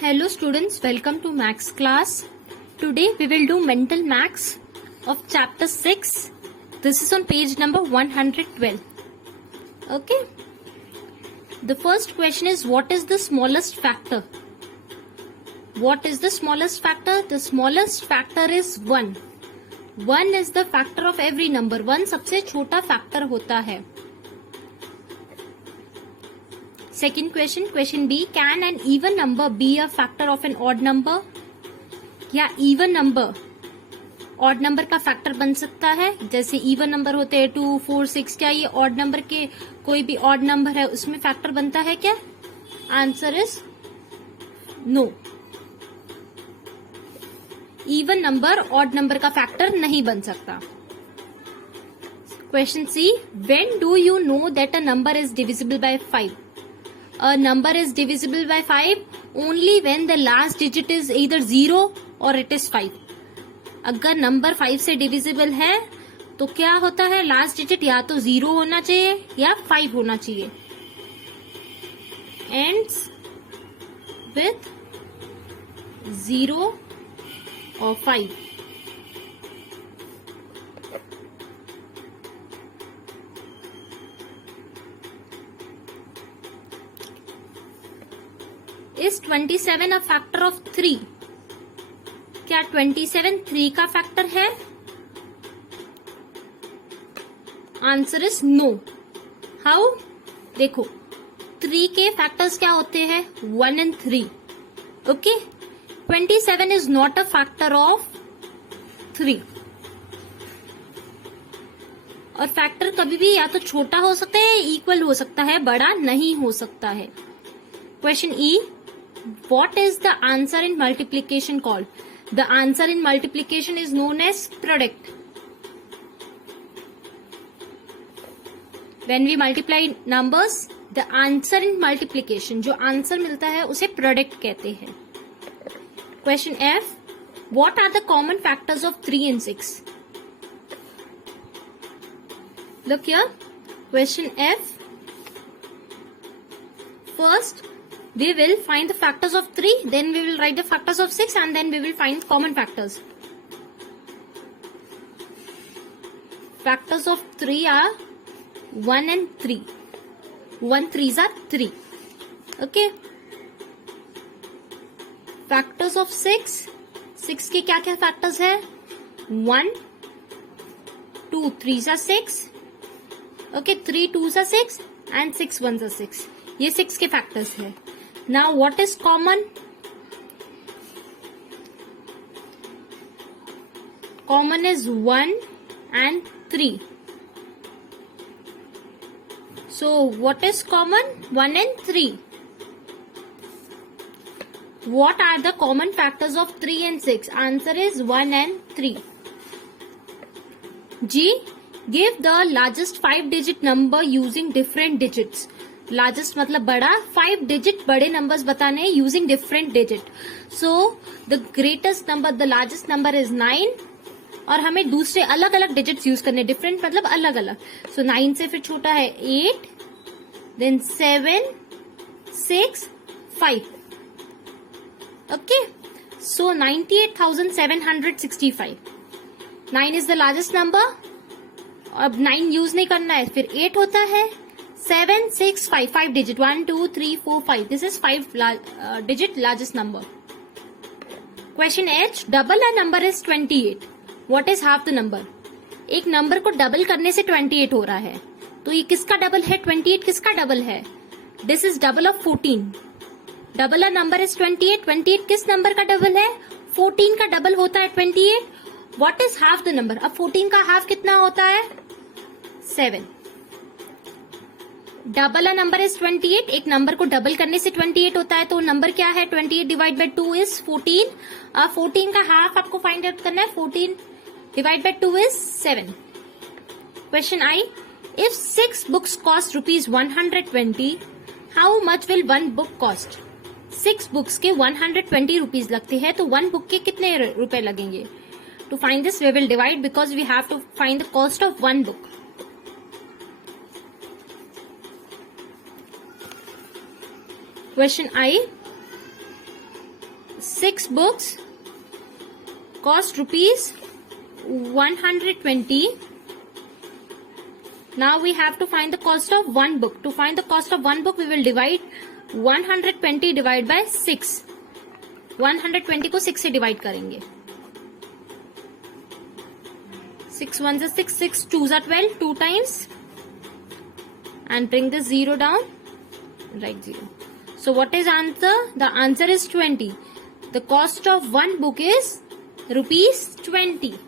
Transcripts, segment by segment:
Hello students, welcome to Maths class. Today we will do mental maths of chapter 6. This is on page number 112. Okay. The first question is, what is the smallest factor? What is the smallest factor? The smallest factor is 1. 1 is the factor of every number. 1 सबसे छोटा factor होता है. Second question, question B, can an even number be a factor of an odd number? या even number odd number का factor बन सकता है? जैसे even number होते हैं 2, 4, 6, क्या ये odd number के कोई भी odd number है उसमें factor बनता है क्या? Answer is no. Even number odd number का factor नहीं बन सकता. Question C, when do you know that a number is divisible by 5? A number is divisible by 5 only when the last digit is either 0 or it is 5. अगर number 5 से divisible है तो क्या होता है, लास्ट डिजिट या तो 0 होना चाहिए या 5 होना चाहिए. Ends with 0 or 5. Is 27 a factor of 3? क्या 27 3 का फैक्टर है? Answer is no. हाउ? देखो 3 के फैक्टर्स क्या होते हैं? 1 and 3. Okay. 27 is not a factor of 3. और फैक्टर कभी भी या तो छोटा हो सकता है या इक्वल हो सकता है, बड़ा नहीं हो सकता है. Question E, what is the answer in multiplication called? The answer in multiplication is known as product. When we multiply numbers, the answer in multiplication, जो आंसर मिलता है उसे product कहते हैं. Question F, what are the common factors of 3 and 6? Look here. Question F. First, we will find the factors of 3, then we will write the factors of 6 and then we will find common factors. Factors of 3 are 1 and 3. 1 3s are 3. Okay. Factors of 6. 6 के क्या क्या factors है? 1, 2 3s are 6. Okay, 3 2s are 6 and 6 1s are 6. ये 6 के factors है. Now what is common? Common is 1 and 3. So what is common? 1 and 3. What are the common factors of 3 and 6? Answer is 1 and 3. G, give the largest 5-digit number using different digits. Largest मतलब बड़ा, 5 digit बड़े numbers बताने हैं using different digit. So the greatest number, the largest number is 9 और हमें दूसरे अलग अलग डिजिट्स यूज करने. डिफरेंट मतलब अलग अलग. सो 9 से फिर छोटा है 8, then 7, 6, 5. Okay. So 98,765. 9 is the largest number. अब 9 यूज नहीं करना है. फिर 8 होता है, 7, 6, 5, 5 digit, 1, 2, 3, 4, 5. This is 5 digit largest number. Question H, double a number is 28. What is half the number? एक नंबर को डबल करने से 28 हो रहा है, तो ये किसका डबल है? 28 किसका डबल है? This is double of 14. Double a number is 28. 28 किस नंबर का डबल है? 14 का डबल होता है 28. What is half the number? अब 14 का हाफ कितना होता है? 7. Double a number is 28. एक नंबर को डबल करने से 28 होता है, तो नंबर क्या है? 28 डिवाइड बाय 2 इज 14. 14 का हाफ आपको फाइंड आउट करना है. 14 divide by 2 is 7. Question I, if 6 books cost ₹120, how much will 1 book cost? 6 books के 120 रुपीज लगते हैं, तो 1 बुक के कितने रुपए लगेंगे? To find this we will divide, because we have to find the cost of 1 book. Question I, 6 books cost rupees 120. Now we have to find the cost of one book. To find the cost of one book, we will divide 120 divided by 6. 120 को 6 से divide करेंगे. 6 1s are 6, 6 2s are 12, 2 times, and bring the 0 down, write 0. So what is answer? The answer is 20. The cost of one book is rupees 20.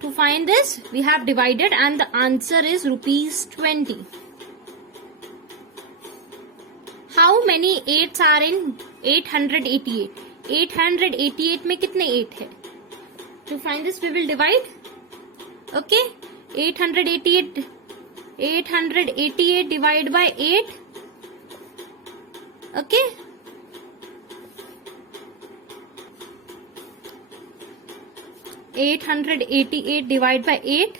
To find this, we have divided and the answer is rupees 20. How many 8s are in 888? 888 में कितने 8 है? To find this, we will divide. Okay, 888 divided by 8. Okay. $888 divided by 8.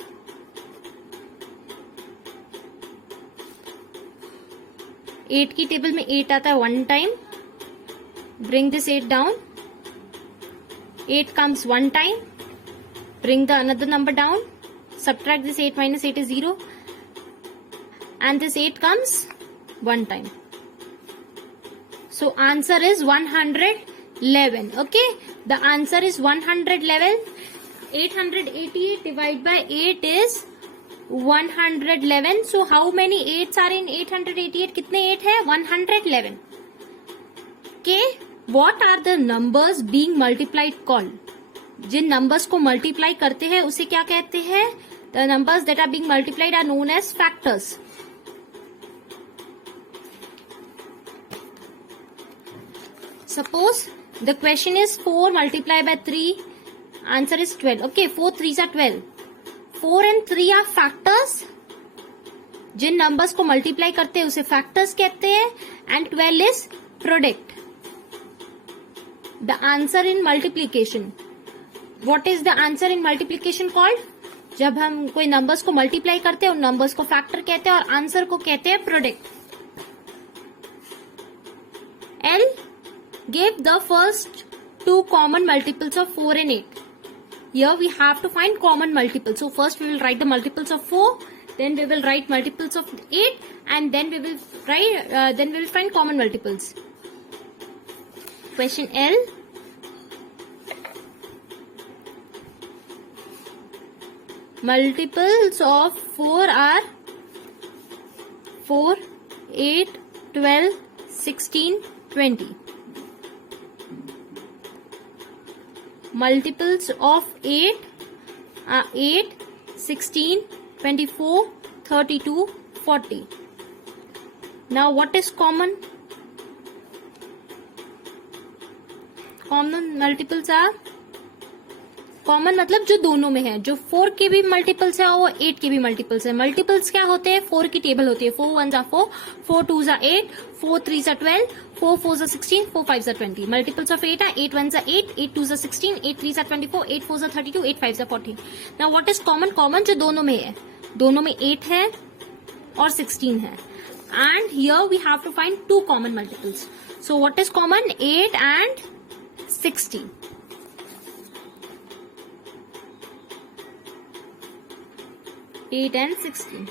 8 की table में 8 आता है 1 time. Bring this 8 down. 8 comes 1 time. Bring the another number down. Subtract this 8 minus 8 is 0. And this 8 comes 1 time. So answer is 111. Okay. The answer is 111. 888 divided by 8 is 111. So how many 8s are in 888? कितने 8 है? 111. Okay. What are the numbers being multiplied called? Jin numbers को multiply करते हैं उसे क्या कहते हैं? The numbers that are being multiplied are known as factors. Suppose the question is 4 multiplied by 3. Answer is 12. Okay, 4 3s are 12. 4 and 3 are factors. Jin numbers को multiply करते हैं उसे factors कहते हैं. And 12 is product. The answer in multiplication. What is the answer in multiplication called? जब हम कोई numbers को multiply करते हैं उन numbers को factor कहते हैं और answer को कहते हैं product. L. Give the first two common multiples of 4 and 8. Here we have to find common multiples. So first we will write the multiples of 4, then we will write multiples of 8, and then we will find common multiples. Question L. Multiples of 4 are 4, 8, 12, 16, 20. Multiples of 8 are 8, 16, 24, 32, 40. Now what is common? Common multiples are, common मतलब जो दोनों में है, जो 4 के भी multiples है और 8 के भी मल्टीपल्स है. मल्टीपल्स क्या होते हैं? 4 की टेबल होती है. 4 1s are 4, 4 2s are 8, 4 3s are 12, 4 4s are 16, 4 5s are 20. Multiples of 8 are 8 1s are 8, 8 2s are 16, 8 3s are 24, 8 4s are 32, 8 5s are 14. Now what is common? Common जो दोनों में है, दोनों में 8 है और 16 है. And here we have to find two common multiples. So what is common? 8 and 16. Eight and 16.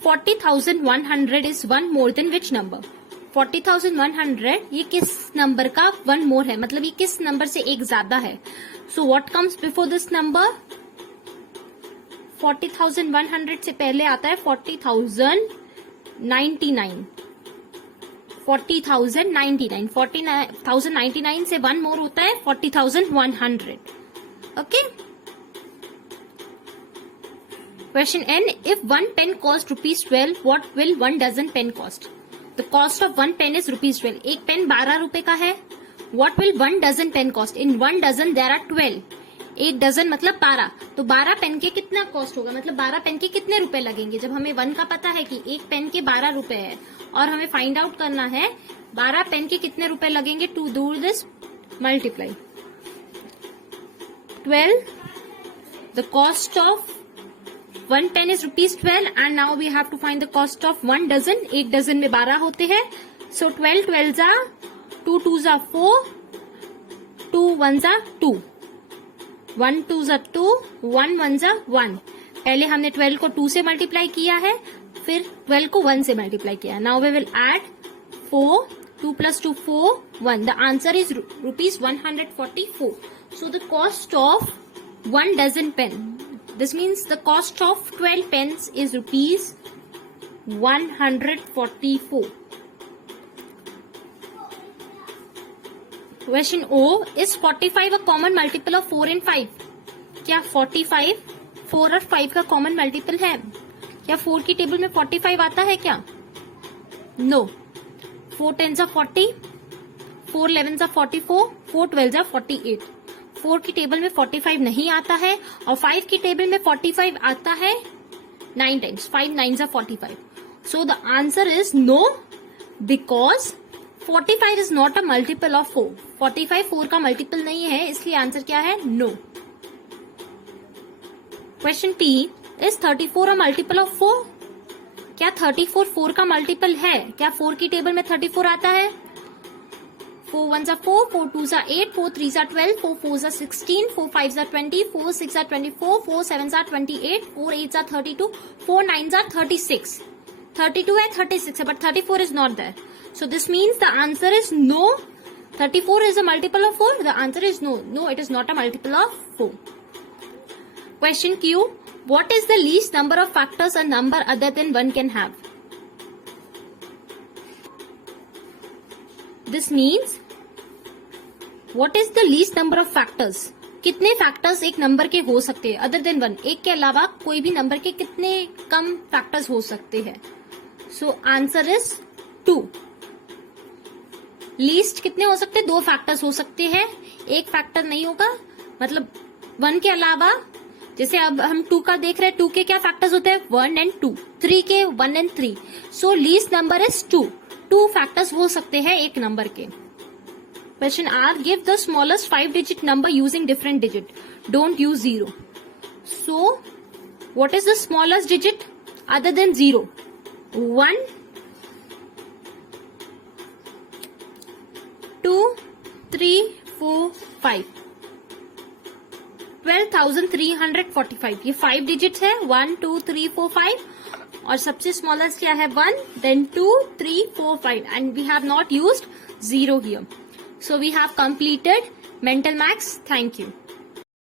40,100 is one more than which number? 40,100 ये किस नंबर का one more है, मतलब ये किस नंबर से एक ज्यादा है. So what comes before this number? 40,100 से पहले आता है 40,099. 40,099. 40,099 से one more होता है 40,100. Okay. Question N. If one pen cost rupees 12, what will 1 dozen pen cost? The cost of 1 pen is rupees 12. एक पेन 12 रुपए का है. What will 1 dozen pen cost? In 1 dozen there are 12. एक dozen मतलब 12. तो 12 pen के कितना cost होगा, मतलब 12 पेन के कितने रुपए लगेंगे. जब हमें 1 का पता है कि एक पेन के 12 रुपए है और हमें फाइंड आउट करना है 12 पेन के कितने रुपए लगेंगे. To do this multiply 12. The cost of 1 pen is ₹12 and now we have to find the cost of 1 dozen. एक डजन में 12 होते हैं. So 12 12s are 2 2s are 4, 2 1s are 2, 1 2s are 2, 1 1s are 1. पहले हमने 12 को 2 से multiply किया है, फिर 12 को 1 से मल्टीप्लाई किया. Now we will add 4, 2 plus 2 4, 1. The answer is ₹144. So the cost of 1 dozen pen. This means the cost of 12 pens is ₹144. Question O. Is 45 a common multiple of 4 and 5? क्या 45 4 और 5 का common multiple है? क्या 4 की table में 45 आता है क्या? No. 4 10s are 40, 4 11s are 44, 4 12s are 48. 4 की टेबल में 45 नहीं आता है और 5 की टेबल में 45 आता है 9 times. 5 9s are 45. So the answer is no, because 45 is not a multiple of 4. 45 4 का मल्टीपल नहीं है, इसलिए आंसर क्या है? No. Question T. Is 34 a multiple of 4? क्या 34 4 का मल्टीपल है? क्या 4 की टेबल में 34 आता है? 4 1s are 4, 4 2s are 8, 4 3s are 12, 4 4s are 16, 4 5s are 20, 4 6 are 24, 4 7s are 28, 4 8s are 32, 4 9s are 36. 32 है, 36 है, but 34 is not there. So this means the answer is no. 34 is a multiple of 4. The answer is no. No, it is not a multiple of 4. Question Q. What is the least number of factors a number other than 1 can have? This means what is the least number of factors? कितने factors एक number के हो सकते हैं other than 1? एक के अलावा कोई भी नंबर के कितने कम फैक्टर्स हो सकते हैं? So answer is 2. लीस्ट कितने हो सकते हैं? 2 फैक्टर्स हो सकते हैं, एक फैक्टर नहीं होगा. मतलब 1 के अलावा, जैसे अब हम 2 का देख रहे हैं, 2 के क्या फैक्टर्स होते हैं? 1 and 2. 3 के 1 and 3. So least number is 2. 2 factors हो सकते हैं एक नंबर के. Question R. Give the smallest 5-digit number using different digit. Don't use 0. So, what is the smallest digit other than 0? 1, 2, 3, 4, 5. 12,345. ये 5 डिजिट्स है. 1, 2, 3, 4, 5. और सबसे स्मॉलेस्ट क्या है? 1, then 2, 3, 4, 5. And we have not used 0 here. So we have completed mental maths. Thank you.